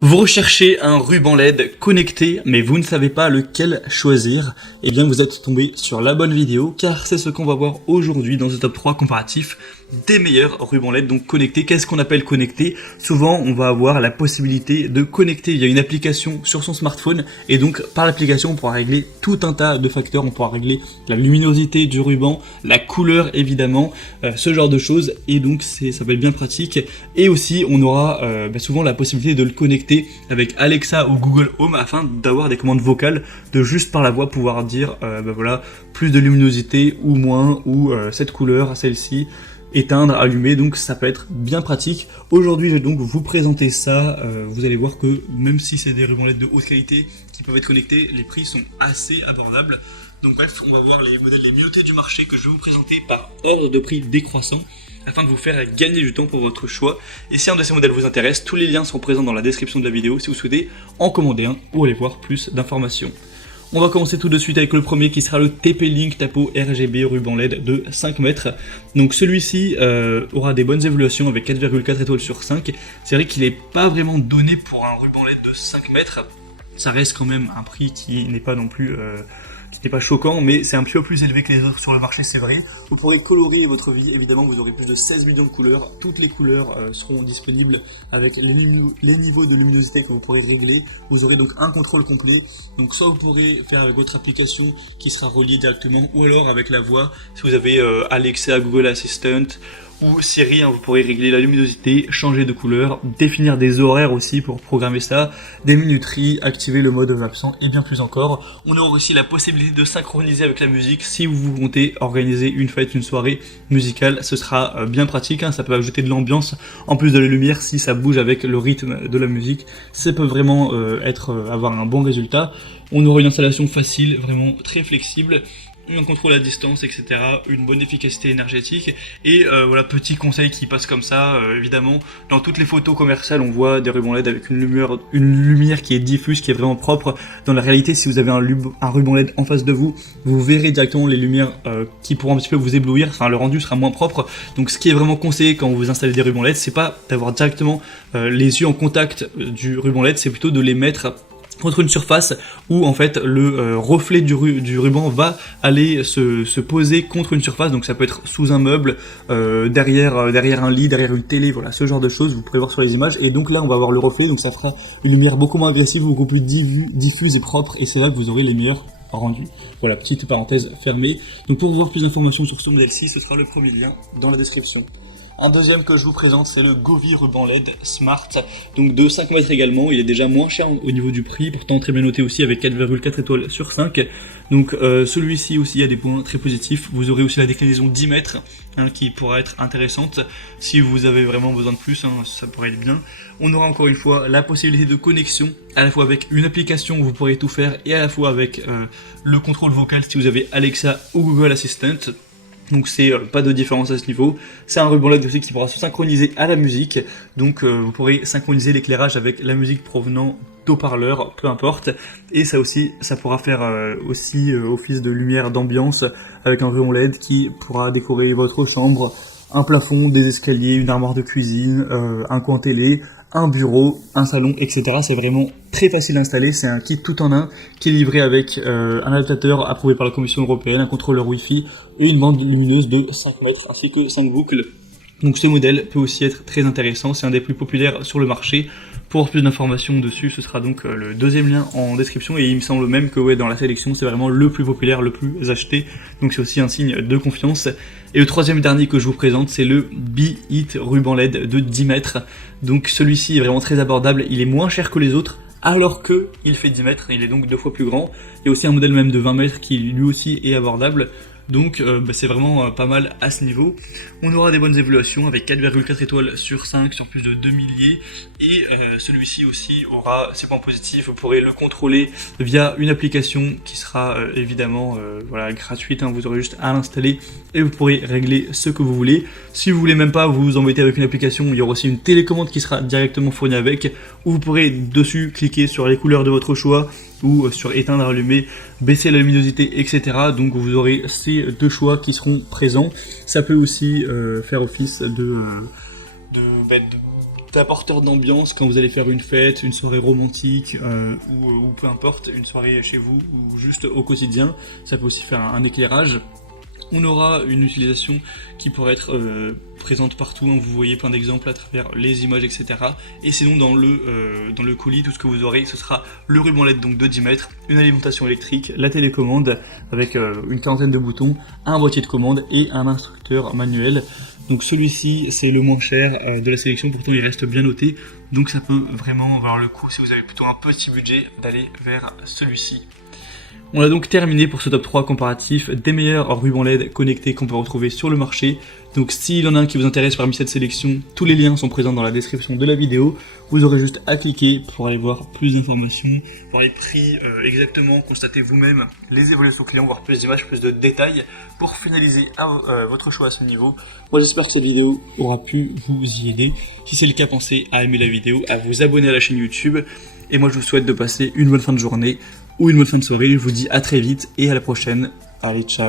Vous recherchez un ruban LED connecté, mais vous ne savez pas lequel choisir. Eh bien, vous êtes tombé sur la bonne vidéo, car c'est ce qu'on va voir aujourd'hui dans ce top 3 comparatif des meilleurs rubans LED donc connectés. Qu'est-ce qu'on appelle connecté? Souvent, on va avoir la possibilité de connecter via une application sur son smartphone, et donc par l'application, on pourra régler tout un tas de facteurs. On pourra régler la luminosité du ruban, la couleur évidemment, ce genre de choses, et donc ça peut être bien pratique. Et aussi, on aura souvent la possibilité de le connecter avec Alexa ou Google Home afin d'avoir des commandes vocales, de juste par la voix pouvoir dire voilà, plus de luminosité ou moins, ou cette couleur, celle-ci, éteindre, allumer, donc ça peut être bien pratique. Aujourd'hui je vais donc vous présenter ça. Vous allez voir que même si c'est des rubans LED de haute qualité qui peuvent être connectés, les prix sont assez abordables. Donc bref, on va voir les modèles les mieux notés du marché que je vais vous présenter par ordre de prix décroissant, afin de vous faire gagner du temps pour votre choix. Et si un de ces modèles vous intéresse, tous les liens sont présents dans la description de la vidéo si vous souhaitez en commander un ou aller voir plus d'informations. On va commencer tout de suite avec le premier qui sera le TP-Link Tapo RGB ruban LED de 5 mètres. Donc celui-ci aura des bonnes évaluations avec 4,4 étoiles sur 5. C'est vrai qu'il n'est pas vraiment donné pour un ruban LED de 5 mètres. Ça reste quand même un prix qui n'est pas non plus... qui n'est pas choquant, mais c'est un petit peu plus élevé que les autres sur le marché, c'est vrai. Vous pourrez colorer votre vie, évidemment, vous aurez plus de 16 millions de couleurs. Toutes les couleurs seront disponibles avec les niveaux de luminosité que vous pourrez régler. Vous aurez donc un contrôle complet. Donc soit vous pourrez faire avec votre application qui sera reliée directement, ou alors avec la voix, si vous avez Alexa, Google Assistant, ou Siri, vous pourrez régler la luminosité, changer de couleur, définir des horaires aussi pour programmer ça, des minuteries, activer le mode absent et bien plus encore. On aura aussi la possibilité de synchroniser avec la musique si vous comptez organiser une fête, une soirée musicale. Ce sera bien pratique, ça peut ajouter de l'ambiance en plus de la lumière si ça bouge avec le rythme de la musique. Ça peut vraiment avoir un bon résultat. On aura une installation facile, vraiment très flexible, un contrôle à distance, etc., une bonne efficacité énergétique, et voilà, petit conseil qui passe comme ça, évidemment, dans toutes les photos commerciales, on voit des rubans LED avec une lumière qui est diffuse, qui est vraiment propre. Dans la réalité, si vous avez un ruban LED en face de vous, vous verrez directement les lumières qui pourront un petit peu vous éblouir, enfin le rendu sera moins propre. Donc ce qui est vraiment conseillé quand vous installez des rubans LED, c'est pas d'avoir directement les yeux en contact du ruban LED, c'est plutôt de les mettre contre une surface où en fait le reflet du ruban va aller se poser contre une surface. Donc ça peut être sous un meuble, derrière un lit, derrière une télé, voilà, ce genre de choses, vous pourrez voir sur les images. Et donc là on va avoir le reflet, donc ça fera une lumière beaucoup moins agressive, beaucoup plus diffuse et propre, et c'est là que vous aurez les meilleurs rendus. Voilà, petite parenthèse fermée. Donc pour voir plus d'informations sur ce modèle-ci, ce sera le premier lien dans la description. Un deuxième que je vous présente, c'est le Govee ruban LED Smart, donc de 5 mètres également. Il est déjà moins cher au niveau du prix, pourtant très bien noté aussi avec 4,4 étoiles sur 5. Donc celui-ci aussi a des points très positifs. Vous aurez aussi la déclinaison 10 mètres qui pourra être intéressante. Si vous avez vraiment besoin de plus, ça pourrait être bien. On aura encore une fois la possibilité de connexion, à la fois avec une application où vous pourrez tout faire, et à la fois avec le contrôle vocal si vous avez Alexa ou Google Assistant. Donc c'est pas de différence à ce niveau. C'est un ruban LED aussi qui pourra se synchroniser à la musique. Donc vous pourrez synchroniser l'éclairage avec la musique provenant d'haut-parleurs, peu importe. Et ça aussi, ça pourra faire office de lumière d'ambiance avec un ruban LED qui pourra décorer votre chambre, un plafond, des escaliers, une armoire de cuisine, un coin télé, un bureau, un salon, etc. C'est vraiment très facile à installer, c'est un kit tout en un qui est livré avec un adaptateur approuvé par la Commission européenne, un contrôleur Wi-Fi et une bande lumineuse de 5 mètres ainsi que 5 boucles. Donc ce modèle peut aussi être très intéressant, c'est un des plus populaires sur le marché. Pour avoir plus d'informations dessus, ce sera donc le deuxième lien en description, et il me semble même que dans la sélection, c'est vraiment le plus populaire, le plus acheté, donc c'est aussi un signe de confiance. Et le troisième et dernier que je vous présente, c'est le Be-It ruban LED de 10 mètres. Donc celui-ci est vraiment très abordable, il est moins cher que les autres, alors que il fait 10 mètres, il est donc 2 fois plus grand. Il y a aussi un modèle même de 20 mètres qui lui aussi est abordable. Donc c'est vraiment pas mal à ce niveau. On aura des bonnes évaluations avec 4,4 étoiles sur 5 sur plus de 2 milliers. Et celui-ci aussi aura ses points positifs. Vous pourrez le contrôler via une application qui sera évidemment voilà, gratuite. Vous aurez juste à l'installer et vous pourrez régler ce que vous voulez. Si vous voulez même pas vous embêter avec une application, il y aura aussi une télécommande qui sera directement fournie avec, où vous pourrez dessus cliquer sur les couleurs de votre choix, ou sur éteindre, allumer, baisser la luminosité, etc. Donc vous aurez ces deux choix qui seront présents. Ça peut aussi faire office C'est apporteur d'ambiance quand vous allez faire une fête, une soirée romantique ou peu importe, une soirée chez vous ou juste au quotidien. Ça peut aussi faire un éclairage. On aura une utilisation qui pourrait être présente partout, hein. Vous voyez plein d'exemples à travers les images, etc. Et sinon dans le colis, tout ce que vous aurez, ce sera le ruban LED donc de 10 mètres, une alimentation électrique, la télécommande avec une quarantaine de boutons, un boîtier de commande et un instructeur manuel. Donc celui-ci c'est le moins cher de la sélection, pourtant il reste bien noté, donc ça peut vraiment valoir le coup si vous avez plutôt un petit budget d'aller vers celui-ci. On a donc terminé pour ce top 3 comparatif des meilleurs rubans LED connectés qu'on peut retrouver sur le marché. Donc s'il y en a un qui vous intéresse parmi cette sélection, tous les liens sont présents dans la description de la vidéo. Vous aurez juste à cliquer pour aller voir plus d'informations, voir les prix exactement, constater vous-même les évaluations clients, voir plus d'images, plus de détails pour finaliser votre choix à ce niveau. Moi j'espère que cette vidéo aura pu vous y aider. Si c'est le cas, pensez à aimer la vidéo, à vous abonner à la chaîne YouTube. Et moi je vous souhaite de passer une bonne fin de journée ou une bonne fin de soirée. Je vous dis à très vite et à la prochaine. Allez, ciao.